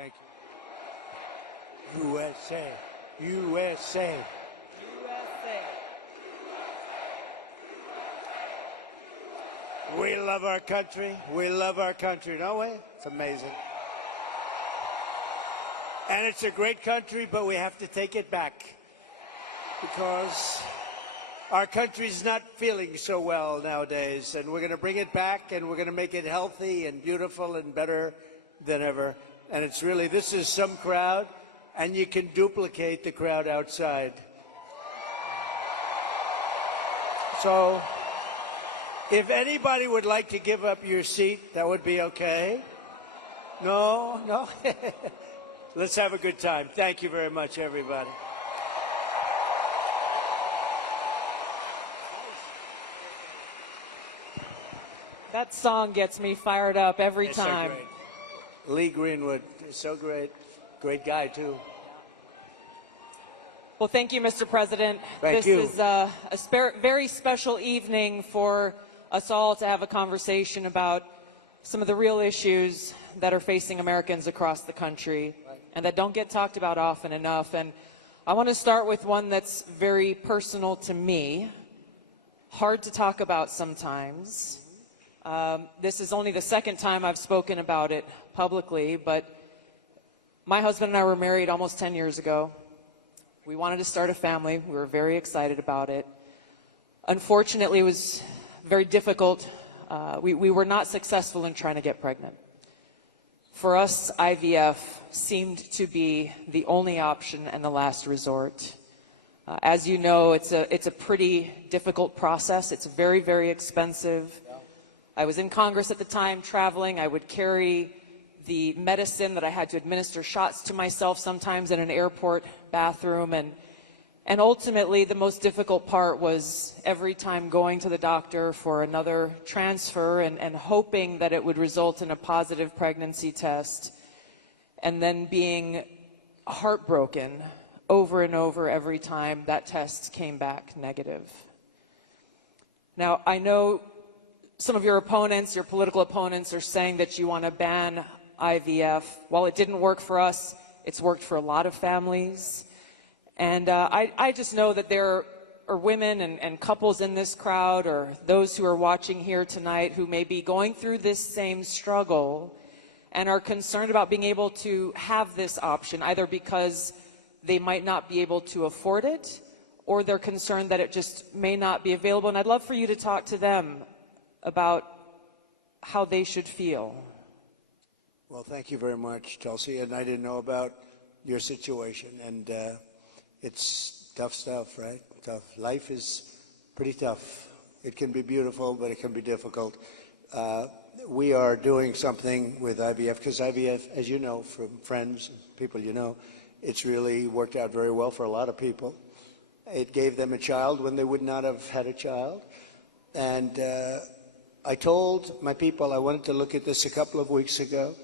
Thank you. USA. USA. USA. We love our country. We love our country, don't we? It's amazing. And it's a great country, but we have to take it back because our country's not feeling so well nowadays, and we're going to bring it back, and we're going to make it healthy and beautiful and better than ever. And it's really, this is some crowd, and you can duplicate the crowd outside. So if anybody would like to give up your seat, that would be okay. No, no. Let's have a good time. Thank you very much, everybody. That song gets me fired up every It's so time. great. Lee Greenwood is so great. Great guy, too. Well, thank you, Mr. President. Thank you. This is a very special evening for us all to have a conversation about some of the real issues that are facing Americans across the country and that don't get talked about often enough. And I want to start with one that's very personal to me, hard to talk about sometimes. This is only the second time I've spoken about it publicly, but my husband and I were married almost 10 years ago. We wanted to start a family. We were very excited about it. Unfortunately, it was very difficult. We were not successful in trying to get pregnant. For us, IVF seemed to be the only option and the last resort. As you know, it's a pretty difficult process. It's very, very expensive. I was in Congress at the time, traveling. I would carry the medicine that I had to administer shots to myself sometimes in an airport bathroom. And ultimately, the most difficult part was every time going to the doctor for another transfer and hoping that it would result in a positive pregnancy test, and then being heartbroken over and over every time that test came back negative. Now, I know some of your opponents, your political opponents, are saying that you want to ban IVF. While it didn't work for us, it's worked for a lot of families. And I just know that there are women and couples in this crowd, or those who are watching here tonight, who may be going through this same struggle and are concerned about being able to have this option, either because they might not be able to afford it, or they're concerned that it just may not be available. And I'd love for you to talk to them about how they should feel. Well, thank you very much, Tulsi. And I didn't know about your situation. And it's tough stuff, right? Tough. Life is pretty tough. It can be beautiful, but it can be difficult. We are doing something with IVF, because IVF, as you know, from friends and people you know, it's really worked out very well for a lot of people. It gave them a child when they would not have had a child. And I told my people I wanted to look at this a couple of weeks ago.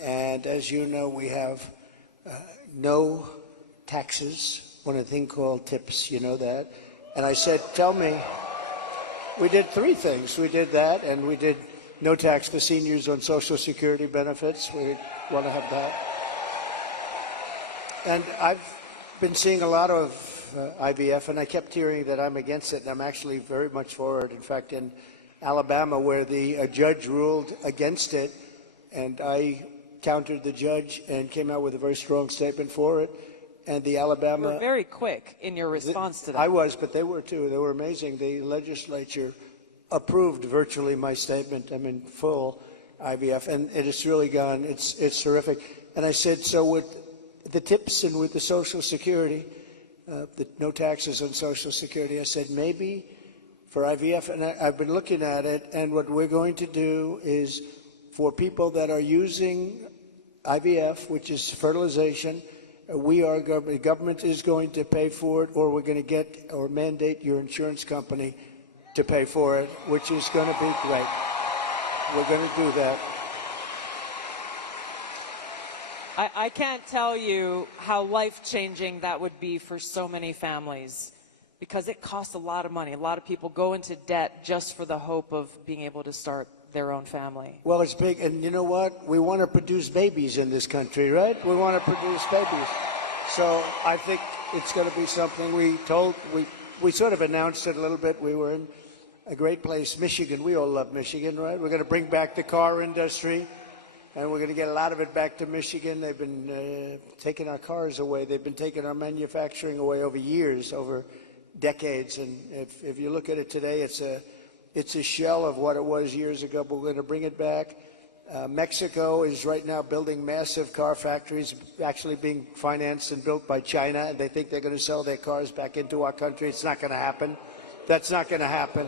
And as you know, we have no taxes on a thing called tips, you know that? And I said, tell me, we did three things. We did that, and we did no tax for seniors on Social Security benefits. We want to have that. And I've been seeing a lot of IVF, and I kept hearing that I'm against it, and I'm actually very much for it. In fact, in Alabama, where the judge ruled against it, and I countered the judge and came out with a very strong statement for it. And the Alabama... You were very quick in your response to that. I was, but they were too. They were amazing. The legislature approved virtually my statement. I'm in full IVF, and it has really gone. It's terrific. And I said, so with the tips and with the Social Security, the no taxes on Social Security, I said maybe for IVF, and I've been looking at it, and what we're going to do is for people that are using IVF, which is fertilization, the government is going to pay for it, or we're going to get or mandate your insurance company to pay for it, which is going to be great. We're going to do that. I can't tell you how life-changing that would be for so many families, because it costs a lot of money. A lot of people go into debt just for the hope of being able to start their own family. Well, it's big, and you know what? We want to produce babies in this country, right? We want to produce babies. So I think it's going to be something we sort of announced it a little bit. We were in a great place, Michigan. We all love Michigan, right? We're going to bring back the car industry, and we're going to get a lot of it back to Michigan. They've been taking our cars away. They've been taking our manufacturing away over years, over decades. And if you look at it today, it's a shell of what it was years ago, but we're going to bring it back. Mexico is right now building massive car factories, actually being financed and built by China, and they think they're going to sell their cars back into our country. It's not going to happen. That's not going to happen.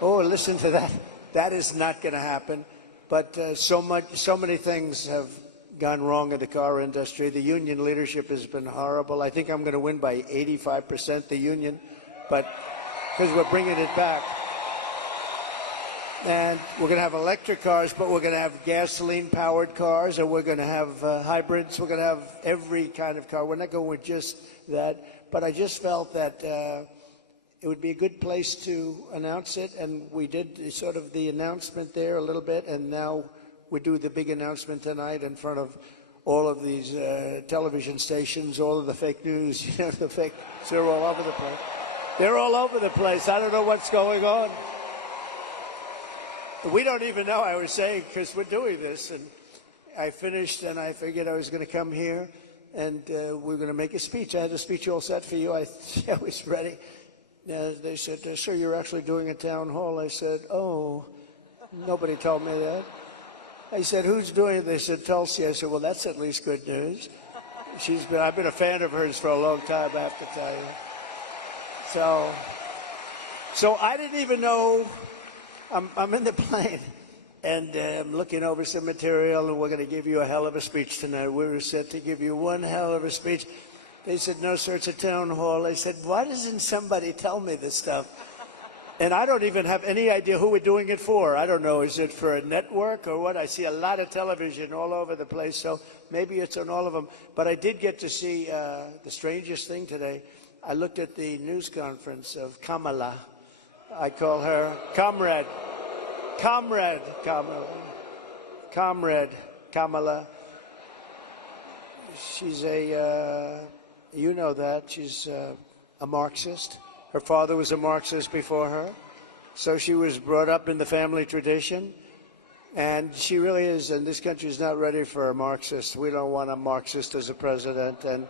Oh, listen to that. That is not going to happen. But so many things have gone wrong in the car industry. The union leadership has been horrible. I think I'm going to win by 85%, the union, but because we're bringing it back. And we're going to have electric cars, but we're going to have gasoline-powered cars, and we're going to have hybrids. We're going to have every kind of car. We're not going with just that. But I just felt that it would be a good place to announce it, and we did sort of the announcement there a little bit, and now we do the big announcement tonight in front of all of these television stations, all of the fake news, the fake, they're all over the place. They're all over the place. I don't know what's going on. We don't even know, I was saying, because we're doing this, and I finished, and I figured I was going to come here, and we're going to make a speech. I had a speech all set for you. I was ready. They said, sir, you're actually doing a town hall. I said, oh, nobody told me that. I said, who's doing it? They said, Tulsi. I said, well, that's at least good news. I've been a fan of hers for a long time, I have to tell you. So I didn't even know. I'm in the plane, and I'm looking over some material, and we're going to give you a hell of a speech tonight. We were set to give you one hell of a speech. They said, no, sir, it's a town hall. I said, why doesn't somebody tell me this stuff? And I don't even have any idea who we're doing it for. I don't know. Is it for a network or what? I see a lot of television all over the place, so maybe it's on all of them. But I did get to see the strangest thing today. I looked at the news conference of Kamala. I call her Comrade Kamala. She's you know that, she's a Marxist. Her father was a Marxist before her, so she was brought up in the family tradition, and she really is, and this country is not ready for a Marxist. We don't want a Marxist as a president, and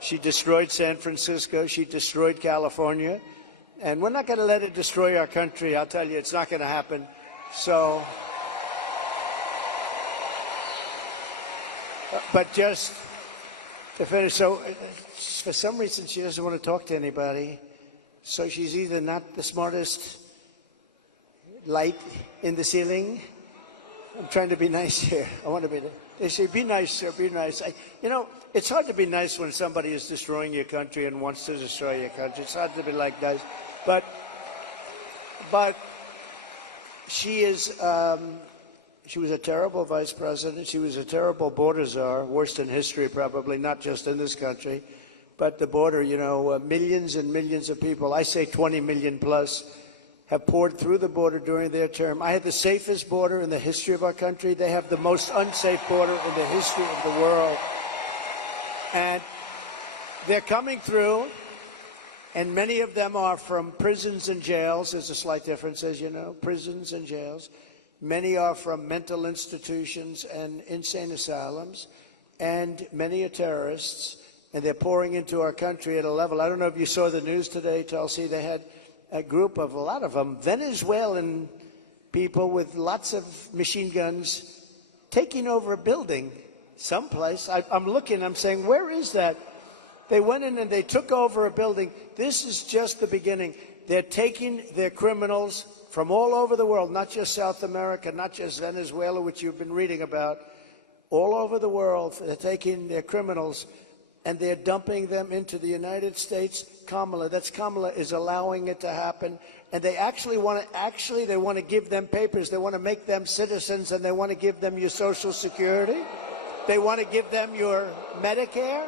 she destroyed San Francisco, she destroyed California, and we're not going to let it destroy our country. I'll tell you, it's not going to happen. So, but just to finish, so for some reason she doesn't want to talk to anybody. So she's either not the smartest light in the ceiling. I'm trying to be nice here. I want to be. They say, be nice, sir, be nice. It's hard to be nice when somebody is destroying your country and wants to destroy your country. It's hard to be like nice. But she is. She was a terrible vice president. She was a terrible border czar, worst in history probably, not just in this country. But the border, millions and millions of people, I say 20 million plus, have poured through the border during their term. I had the safest border in the history of our country. They have the most unsafe border in the history of the world. And they're coming through, and many of them are from prisons and jails. There's a slight difference, as you know, prisons and jails. Many are from mental institutions and insane asylums, and many are terrorists. And they're pouring into our country at a level. I don't know if you saw the news today, Tulsi. They had a group of, a lot of them, Venezuelan people with lots of machine guns taking over a building someplace. I'm looking, I'm saying, where is that? They went in and they took over a building. This is just the beginning. They're taking their criminals from all over the world, not just South America, not just Venezuela, which you've been reading about, all over the world. They're taking their criminals and they're dumping them into the United States. Kamala is allowing it to happen. And they actually want to give them papers. They want to make them citizens, and they want to give them your Social Security. They want to give them your Medicare.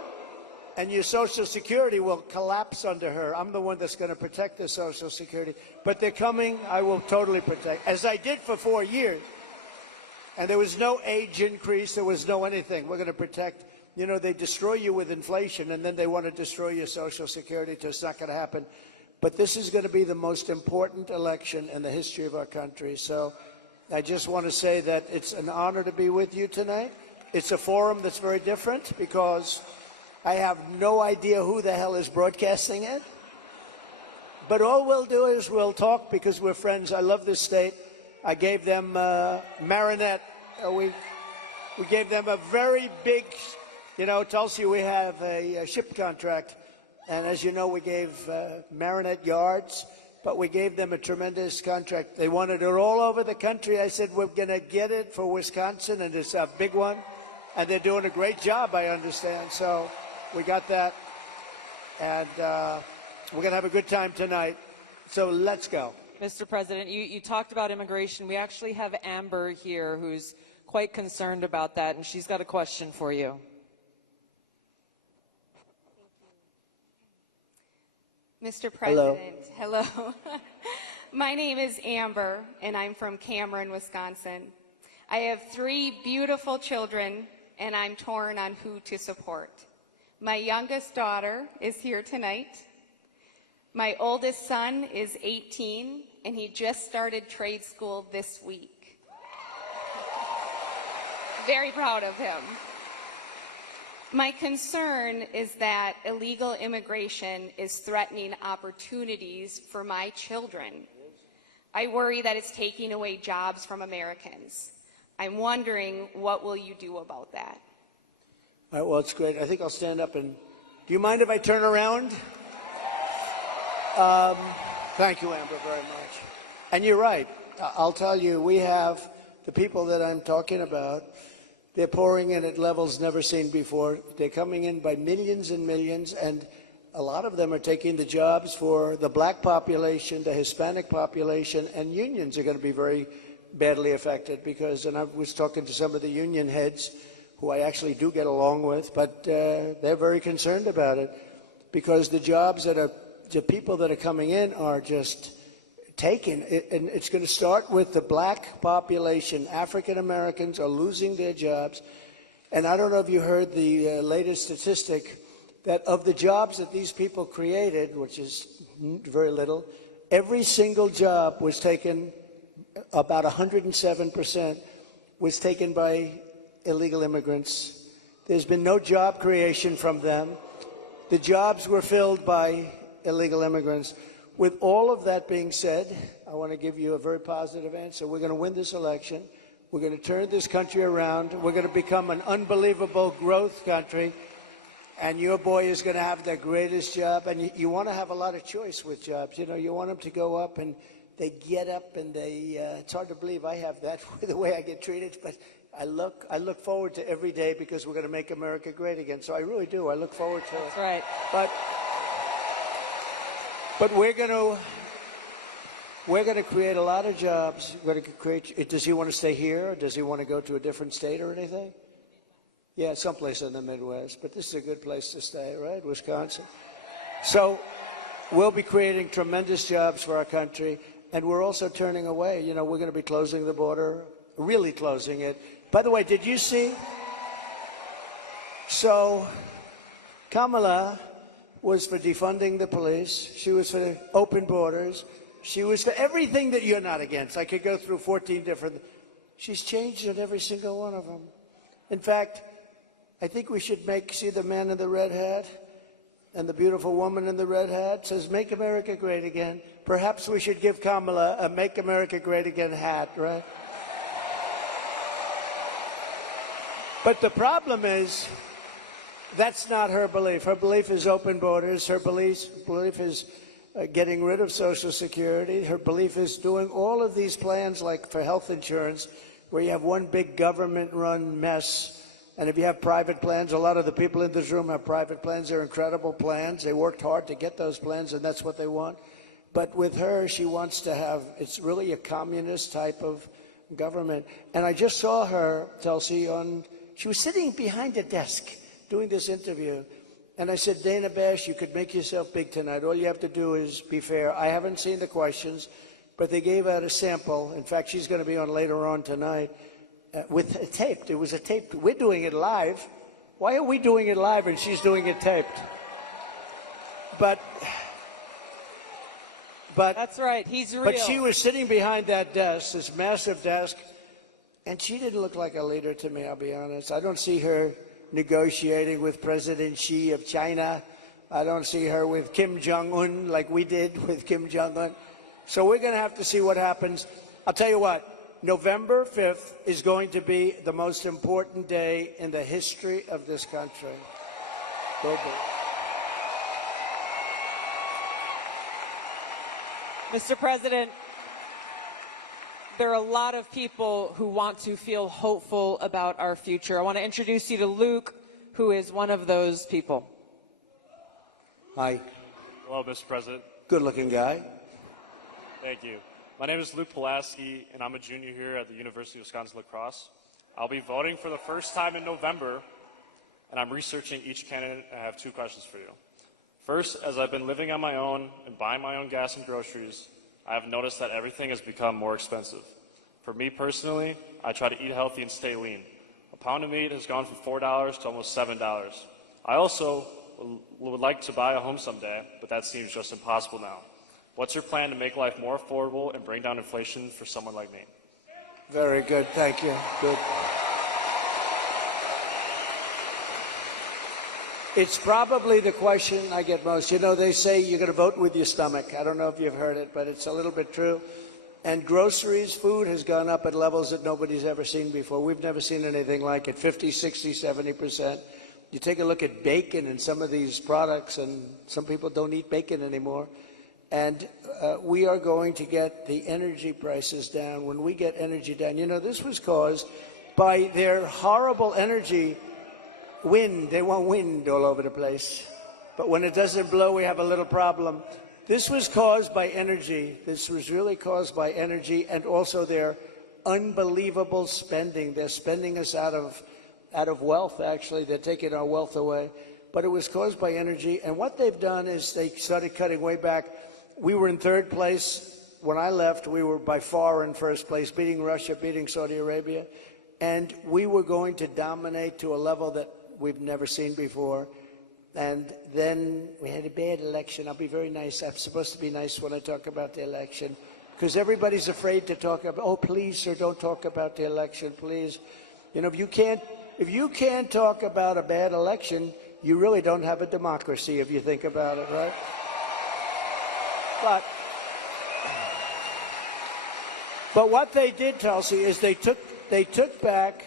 and your Social Security will collapse under her. I'm the one that's going to protect the Social Security. But they're coming, I will totally protect, as I did for 4 years. And there was no age increase, there was no anything. We're going to protect. You know, they destroy you with inflation, and then they want to destroy your Social Security, so it's not going to happen. But this is going to be the most important election in the history of our country. So I just want to say that it's an honor to be with you tonight. It's a forum that's very different because I have no idea who the hell is broadcasting it. But all we'll do is we'll talk because we're friends. I love this state. I gave them Marinette. We gave them a very big, you know, Tulsi, we have a ship contract. And as you know, we gave Marinette yards, but we gave them a tremendous contract. They wanted it all over the country. I said, we're going to get it for Wisconsin, and it's a big one. And they're doing a great job, I understand. So we got that. And we're going to have a good time tonight. So let's go. Mr. President, you talked about immigration. We actually have Amber here who's quite concerned about that, and she's got a question for you. Mr. President, hello. My name is Amber, and I'm from Cameron, Wisconsin. I have 3 beautiful children, and I'm torn on who to support. My youngest daughter is here tonight. My oldest son is 18, and he just started trade school this week. Very proud of him. My concern is that illegal immigration is threatening opportunities for my children. I worry that it's taking away jobs from Americans. I'm wondering, what will you do about that? All right, well, it's great. I think I'll stand up and... Do you mind if I turn around? Thank you, Amber, very much. And you're right. I'll tell you, we have the people that I'm talking about. They're pouring in at levels never seen before. They're coming in by millions and millions, and a lot of them are taking the jobs for the black population, the Hispanic population, and unions are going to be very badly affected because, and I was talking to some of the union heads who I actually do get along with, but they're very concerned about it because the jobs that are, the people that are coming in are just taken, and it's going to start with the black population. African Americans are losing their jobs, and I don't know if you heard the latest statistic that of the jobs that these people created, which is very little, every single job was taken, about 107% was taken by illegal immigrants. There's been no job creation from them. The jobs were filled by illegal immigrants. With all of that being said, I want to give you a very positive answer. We're going to win this election. We're going to turn this country around. We're going to become an unbelievable growth country. And your boy is going to have the greatest job. And you want to have a lot of choice with jobs. You know, you want them to go up and they get up and they, it's hard to believe I have that the way I get treated. But I look forward to every day because we're going to make America great again. So I really do. I look forward to it. That's right. But we're going to create a lot of jobs. We're going to create. Does he want to stay here? Or does he want to go to a different state or anything? Yeah, someplace in the Midwest. But this is a good place to stay, right? Wisconsin. So we'll be creating tremendous jobs for our country, and we're also turning away. You know, we're going to be closing the border, really closing it. By the way, did you see? So Kamala was for defunding the police. She was for open borders. She was for everything that you're not against. I could go through 14 different. She's changed on every single one of them. In fact, I think we should see the man in the red hat and the beautiful woman in the red hat says, "Make America Great Again." Perhaps we should give Kamala a "Make America Great Again" hat, right? But the problem is, that's not her belief. Her belief is open borders. Her belief is getting rid of Social Security. Her belief is doing all of these plans like for health insurance, where you have one big government-run mess. And if you have private plans, a lot of the people in this room have private plans. They're incredible plans. They worked hard to get those plans, and that's what they want. But with her, she wants to have, it's really a communist type of government. And I just saw her, Tulsi, she was sitting behind a desk doing this interview, And I said, Dana Bash, you could make yourself big tonight. All you have to do is be fair. I haven't seen the questions, but they gave out a sample. In fact, she's going to be on later on tonight with a taped. It was a taped. We're doing it live. Why are we doing it live and she's doing it taped? But that's right. He's real. But she was sitting behind that desk, this massive desk, and she didn't look like a leader to me, I'll be honest. I don't see her negotiating with President Xi of China. I don't see her with Kim Jong-un like we did with Kim Jong-un. So we're going to have to see what happens. I'll tell you what, November 5th is going to be the most important day in the history of this country. Will be. Mr. President, there are a lot of people who want to feel hopeful about our future. I want to introduce you to Luke, who is one of those people. Hi. Hello, Mr. President. Good-looking guy. Thank you. My name is Luke Pulaski, and I'm a junior here at the University of Wisconsin-La Crosse. I'll be voting for the first time in November, and I'm researching each candidate. I have two questions for you. First, as I've been living on my own and buying my own gas and groceries, I have noticed that everything has become more expensive. For me personally, I try to eat healthy and stay lean. A pound of meat has gone from $4 to almost $7. I also would like to buy a home someday, but that seems just impossible now. What's your plan to make life more affordable and bring down inflation for someone like me? Very good. Thank you. Good. It's probably the question I get most. You know, they say you're going to vote with your stomach. I don't know if you've heard it, but it's a little bit true. And groceries, food has gone up at levels that nobody's ever seen before. We've never seen anything like it, 50, 60, 70%. You take a look at bacon and some of these products, and some people don't eat bacon anymore. And we are going to get the energy prices down. When we get energy down, you know, this was caused by their horrible energy wind. They want wind all over the place. But when it doesn't blow, we have a little problem. This was caused by energy. This was really caused by energy and also their unbelievable spending. They're spending us out of wealth, actually. They're taking our wealth away. But it was caused by energy. And what they've done is they started cutting way back. We were in third place. When I left, we were by far in first place, beating Russia, beating Saudi Arabia. And we were going to dominate to a level that we've never seen before. And then we had a bad election. I'll be very nice. I'm supposed to be nice when I talk about the election, because everybody's afraid to talk about, oh, please, sir, don't talk about the election, please. You know, if you can't talk about a bad election, you really don't have a democracy if you think about it, right? But what they did, Tulsi, is they took back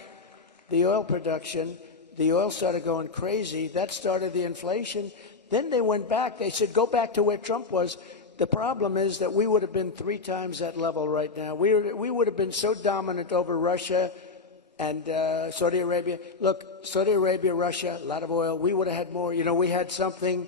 the oil production. The oil started going crazy. That started the inflation. Then they went back. They said, go back to where Trump was. The problem is that we would have been 3 times that level right now. We would have been so dominant over Russia and Saudi Arabia. Look, Saudi Arabia, Russia, a lot of oil. We would have had more. You know, we had something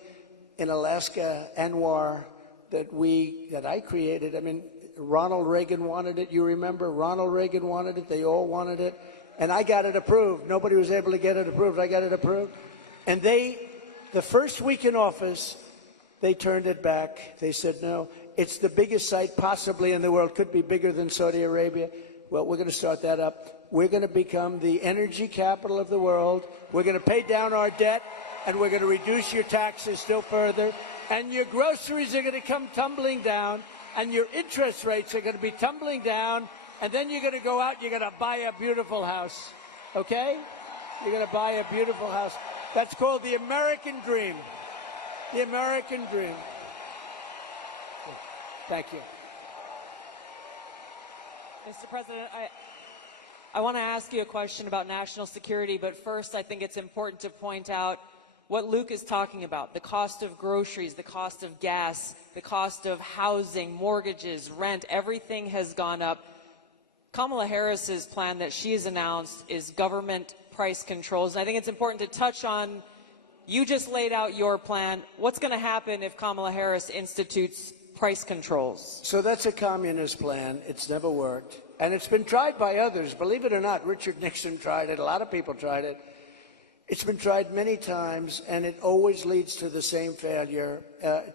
in Alaska, Anwar, that I created. I mean, Ronald Reagan wanted it. You remember? Ronald Reagan wanted it. They all wanted it. And I got it approved. Nobody was able to get it approved. I got it approved. And the first week in office, they turned it back. They said, no, it's the biggest site possibly in the world. Could be bigger than Saudi Arabia. Well, we're going to start that up. We're going to become the energy capital of the world. We're going to pay down our debt, and we're going to reduce your taxes still further. And your groceries are going to come tumbling down, and your interest rates are going to be tumbling down. And then you're going to go out, you're going to buy a beautiful house, okay? You're going to buy a beautiful house. That's called the American dream. The American dream. Thank you. Mr. President, I want to ask you a question about national security, but first I think it's important to point out what Luke is talking about, the cost of groceries, the cost of gas, the cost of housing, mortgages, rent, everything has gone up. Kamala Harris's plan that she has announced is government price controls. And I think it's important to touch on, you just laid out your plan. What's going to happen if Kamala Harris institutes price controls? So that's a communist plan. It's never worked. And it's been tried by others. Believe it or not, Richard Nixon tried it. A lot of people tried it. It's been tried many times, and it always leads to the same failure.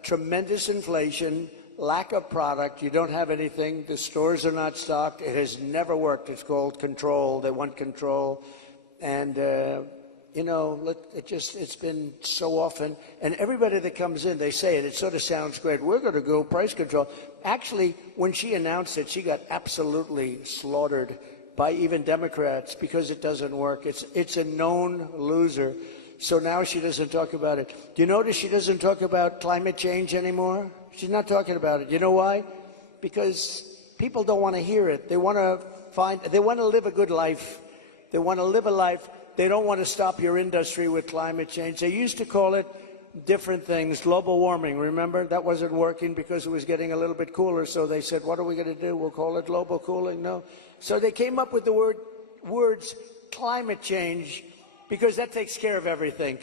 Tremendous inflation, lack of product, you don't have anything, the stores are not stocked, it has never worked. It's called control, they want control. And, you know, it's been so often, and everybody that comes in, they say it sort of sounds great. We're going to go price control. Actually, when she announced it, she got absolutely slaughtered by even Democrats because it doesn't work. It's a known loser. So now she doesn't talk about it. Do you notice she doesn't talk about climate change anymore? She's not talking about it. You know why? Because people don't want to hear it. They want to live a good life. They want to live a life. They don't want to stop your industry with climate change. They used to call it different things, global warming. Remember, that wasn't working because it was getting a little bit cooler. So they said, what are we going to do? We'll call it global cooling. No. So they came up with the words climate change because that takes care of everything.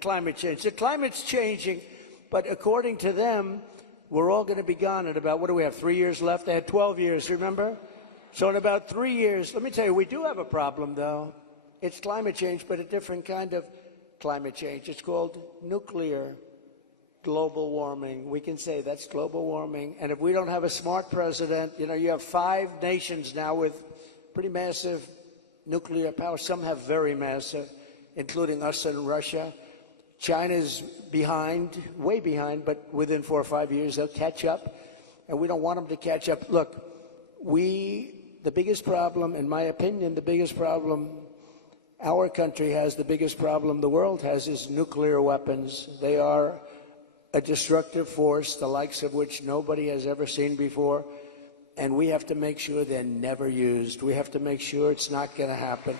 Climate change. The climate's changing, but according to them, we're all going to be gone in about, what do we have, 3 years left? They had 12 years, remember? So in about 3 years, let me tell you, we do have a problem, though. It's climate change, but a different kind of climate change. It's called nuclear global warming. We can say that's global warming. And if we don't have a smart president, you know, you have 5 nations now with pretty massive nuclear power. Some have very massive, including us and Russia. China's behind, way behind, but within 4 or 5 years they'll catch up, and we don't want them to catch up. Look, the biggest problem, in my opinion, the biggest problem our country has, the biggest problem the world has, is nuclear weapons. They are a destructive force, the likes of which nobody has ever seen before, and we have to make sure they're never used. We have to make sure it's not going to happen.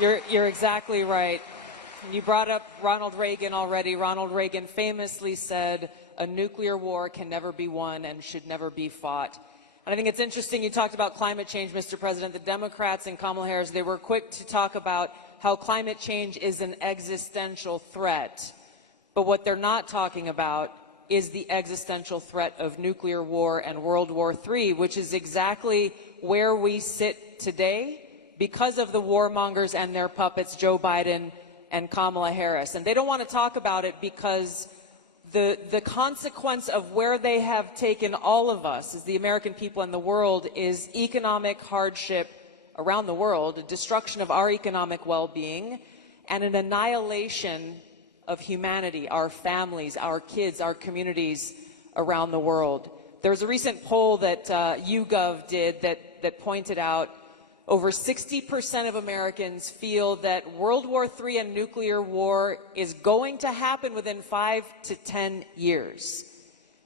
You're exactly right. You brought up Ronald Reagan already. Ronald Reagan famously said, a nuclear war can never be won and should never be fought. And I think it's interesting you talked about climate change, Mr. President. The Democrats and Kamala Harris, they were quick to talk about how climate change is an existential threat. But what they're not talking about is the existential threat of nuclear war and World War III, which is exactly where we sit today, because of the warmongers and their puppets, Joe Biden and Kamala Harris. And they don't want to talk about it because the consequence of where they have taken all of us, as the American people and the world, is economic hardship around the world, a destruction of our economic well-being, and an annihilation of humanity, our families, our kids, our communities around the world. There was a recent poll that YouGov did that pointed out over 60% of Americans feel that World War III and nuclear war is going to happen within 5 to 10 years.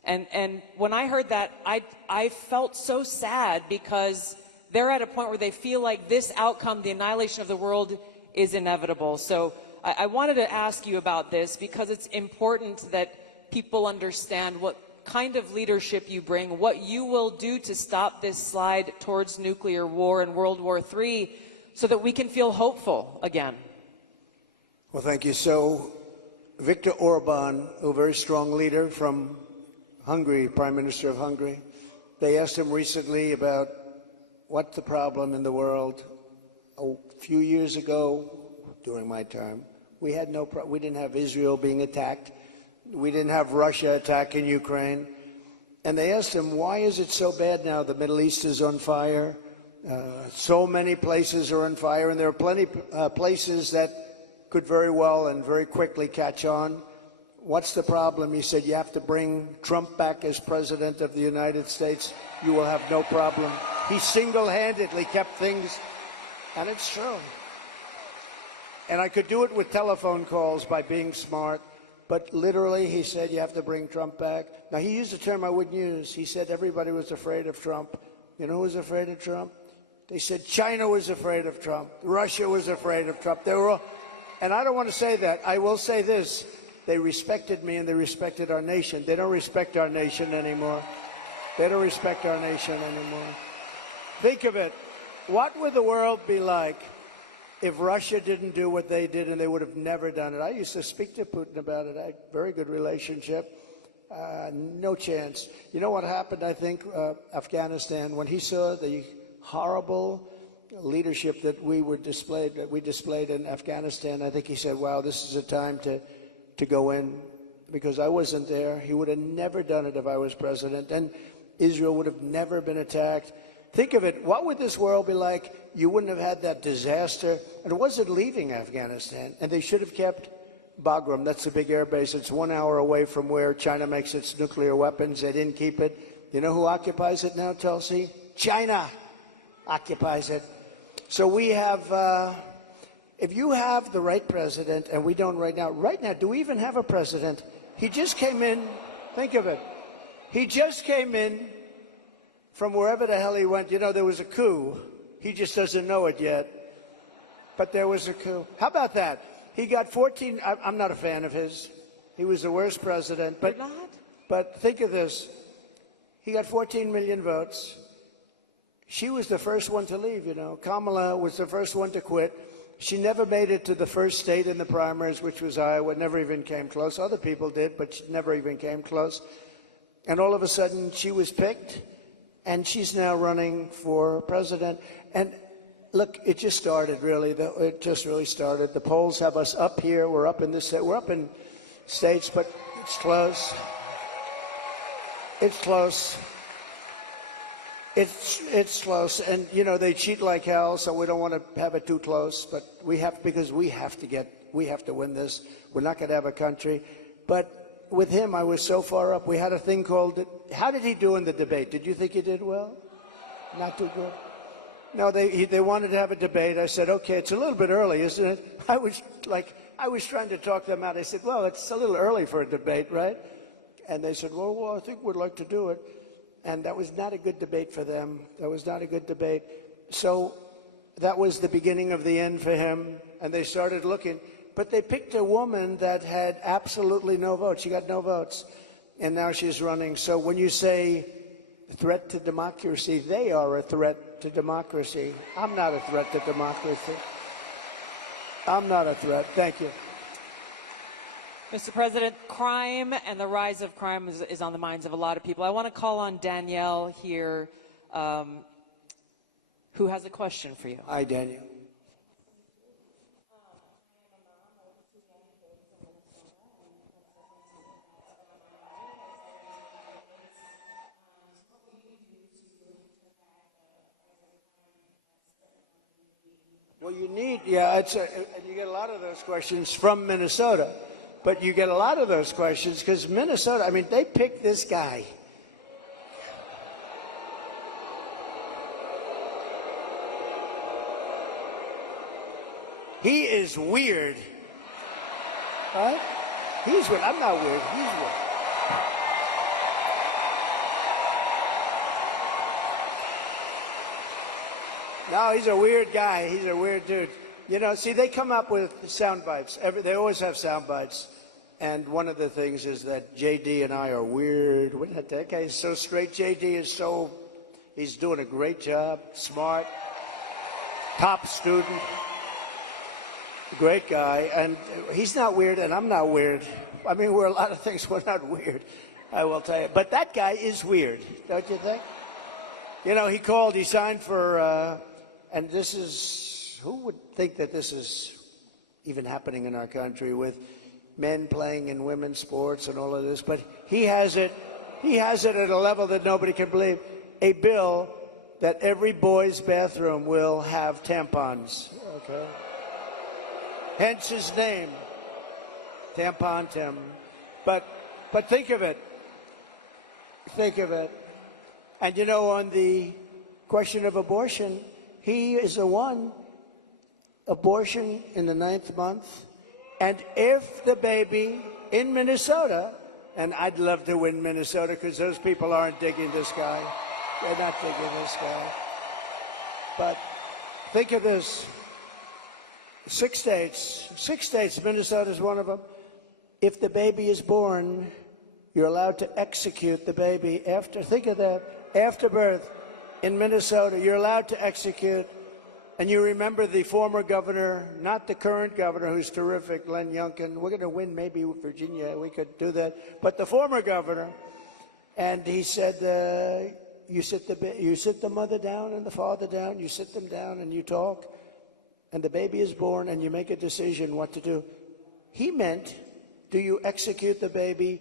And when I heard that, I felt so sad because they're at a point where they feel like this outcome, the annihilation of the world, is inevitable. So I wanted to ask you about this because it's important that people understand what kind of leadership you bring, what you will do to stop this slide towards nuclear war and World War III so that we can feel hopeful again. Well, thank you. So Viktor Orban, a very strong leader from Hungary, Prime Minister of Hungary, they asked him recently about what's the problem in the world. A few years ago, during my term, we didn't have Israel being attacked. We didn't have Russia attacking Ukraine. And they asked him, why is it so bad now? The Middle East is on fire. So many places are on fire, and there are plenty places that could very well and very quickly catch on. What's the problem? He said, you have to bring Trump back as president of the United States. You will have no problem. He single-handedly kept things, and it's true. And I could do it with telephone calls by being smart. But literally, he said, you have to bring Trump back. Now, he used a term I wouldn't use. He said everybody was afraid of Trump. You know who was afraid of Trump? They said China was afraid of Trump. Russia was afraid of Trump. They were all, and I don't want to say that. I will say this. They respected me and they respected our nation. They don't respect our nation anymore. They don't respect our nation anymore. Think of it. What would the world be like if Russia didn't do what they did, and they would have never done it? I used to speak to Putin about it. I had a very good relationship. No chance. You know what happened, I think, Afghanistan, when he saw the horrible leadership that we displayed in Afghanistan. I think he said, wow, this is a time to go in, because I wasn't there. He would have never done it if I was president, and Israel would have never been attacked. Think of it, what would this world be like? You wouldn't have had that disaster. And it wasn't leaving Afghanistan, and they should have kept Bagram. That's the big air base. It's 1 hour away from where China makes its nuclear weapons. They didn't keep it. You know who occupies it now, Tulsi? China occupies it. So we have, if you have the right president, and we don't right now, do we even have a president? He just came in, think of it. He just came in from wherever the hell he went. You know, there was a coup. He just doesn't know it yet. But there was a coup. How about that? He got 14, I'm not a fan of his. He was the worst president. But, You're not? But think of this. He got 14 million votes. She was the first one to leave, you know. Kamala was the first one to quit. She never made it to the first state in the primaries, which was Iowa. Never even came close. Other people did, but she never even came close. And all of a sudden, she was picked, and she's now running for president. And look, it just started, really. It just really started. The polls have us up here. We're up in this. We're up in states, but it's close. It's close. It's close, and you know they cheat like hell, so we don't want to have it too close. But we have, because we have to win this. We're not going to have a country. But with him, I was so far up. We had a thing called. How did he do in the debate? Did you think he did well? Not too good. No, they wanted to have a debate. I said, okay, it's a little bit early, isn't it? I was trying to talk them out. I said, well, it's a little early for a debate, right? And they said, well, I think we'd like to do it. And that was not a good debate for them. That was not a good debate. So that was the beginning of the end for him. And they started looking. But they picked a woman that had absolutely no votes. She got no votes. And now she's running. So when you say threat to democracy, they are a threat to democracy. I'm not a threat to democracy. I'm not a threat. Thank you. Mr. President, crime and the rise of crime is on the minds of a lot of people. I want to call on Danielle here, who has a question for you. Hi, Danielle. Well, you need, and you get a lot of those questions from Minnesota. But you get a lot of those questions because Minnesota, I mean, they picked this guy. He is weird. Right? He's weird. I'm not weird. He's weird. No, he's a weird guy. He's a weird dude. You know, see, they come up with sound bites. They always have sound bites. And one of the things is that JD and I are weird. That guy is so straight. JD is he's doing a great job, smart, top student, great guy. And he's not weird, and I'm not weird. I mean, we're a lot of things. We're not weird, I will tell you. But that guy is weird, don't you think? You know, he signed for, and this is, who would think that this is even happening in our country with men playing in women's sports and all of this? But he has it at a level that nobody can believe. A bill that every boy's bathroom will have tampons. Okay. Hence his name, Tampon Tim. But think of it. Think of it. And you know, on the question of abortion, he is the one. Abortion in the 9th month. And if the baby in Minnesota, and I'd love to win Minnesota because those people aren't digging this guy. They're not digging this guy. But think of this. 6 states, Minnesota's one of them. If the baby is born, you're allowed to execute the baby think of that, after birth in Minnesota, you're allowed to execute. And you remember the former governor, not the current governor, who's terrific, Len Youngkin. We're going to win maybe with Virginia. We could do that. But the former governor, and he said, you sit the mother down and the father down, you sit them down and you talk, and the baby is born and you make a decision what to do. He meant, do you execute the baby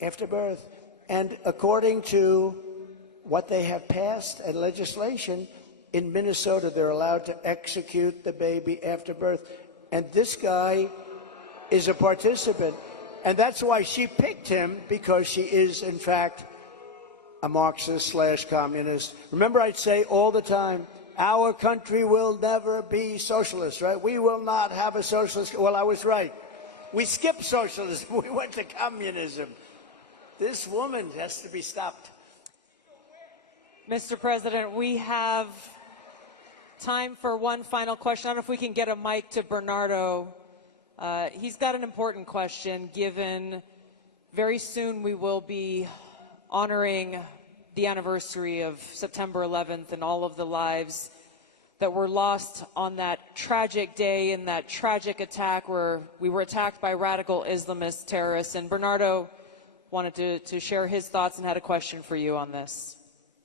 after birth? And according to what they have passed and legislation, in Minnesota, they're allowed to execute the baby after birth. And this guy is a participant. And that's why she picked him, because she is, in fact, a Marxist/communist. Remember, I'd say all the time, our country will never be socialist, right? We will not have a socialist. Well, I was right. We skipped socialism. We went to communism. This woman has to be stopped. Mr. President, we have time for one final question. I don't know if we can get a mic to Bernardo. He's got an important question, given very soon we will be honoring the anniversary of September 11th and all of the lives that were lost on that tragic day in that tragic attack where we were attacked by radical Islamist terrorists. And Bernardo wanted to share his thoughts and had a question for you on this.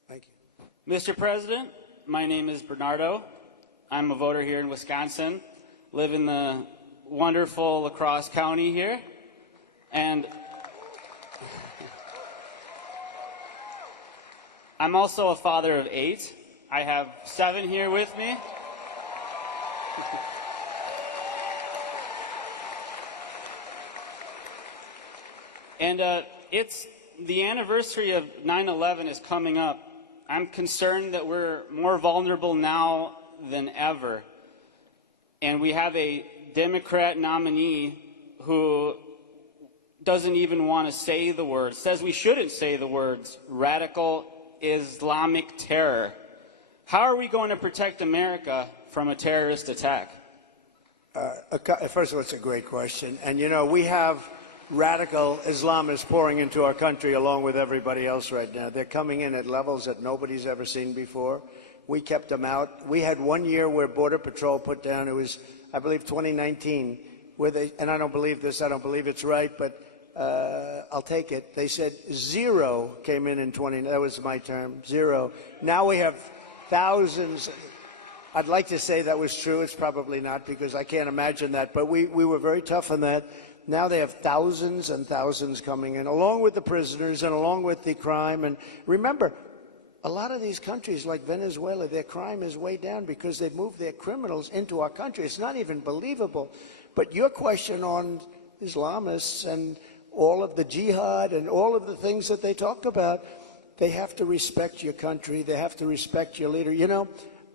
Thank you. Mr. President, my name is Bernardo. I'm a voter here in Wisconsin, live in the wonderful La Crosse County here, and I'm also a father of 8. I have 7 here with me. And it's the anniversary of 9/11 is coming up. I'm concerned that we're more vulnerable now than ever. And we have a Democrat nominee who doesn't even want to say the words, says we shouldn't say the words, radical Islamic terror. How are we going to protect America from a terrorist attack? First of all, it's a great question. And, you know, we have radical Islamists pouring into our country along with everybody else right now. They're coming in at levels that nobody's ever seen before. We kept them out. We had 1 year where Border Patrol put down, it was, I believe, 2019, where they, and I don't believe this, I don't believe it's right, but I'll take it. They said 0 came in 20, that was my term, 0. Now we have thousands. I'd like to say that was true. It's probably not, because I can't imagine that, but we were very tough on that. Now they have thousands and thousands coming in, along with the prisoners and along with the crime. And remember, a lot of these countries like Venezuela, their crime is way down because they've moved their criminals into our country. It's not even believable. But your question on Islamists and all of the jihad and all of the things that they talk about, they have to respect your country. They have to respect your leader. You know,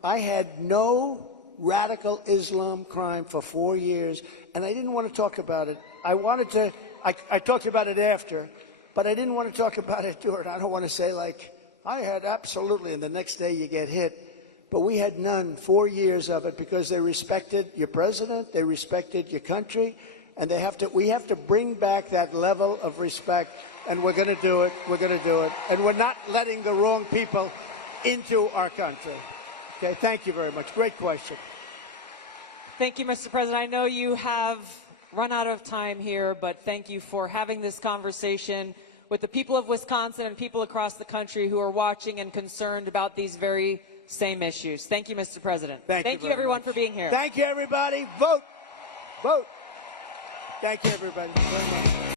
I had no radical Islam crime for 4 years, and I didn't want to talk about it. I wanted to, I talked about it after, but I didn't want to talk about it during. I don't want to say like, I had absolutely, and the next day you get hit. But we had none, 4 years of it, because they respected your president, they respected your country, and they have to, we have to bring back that level of respect, and we're going to do it, we're going to do it. And we're not letting the wrong people into our country. Okay, thank you very much. Great question. Thank you, Mr. President. I know you have run out of time here, but thank you for having this conversation with the people of Wisconsin and people across the country who are watching and concerned about these very same issues. Thank you, Mr. President. Thank you everyone, much for being here. Thank you, everybody. Vote. Vote. Thank you, everybody, very much.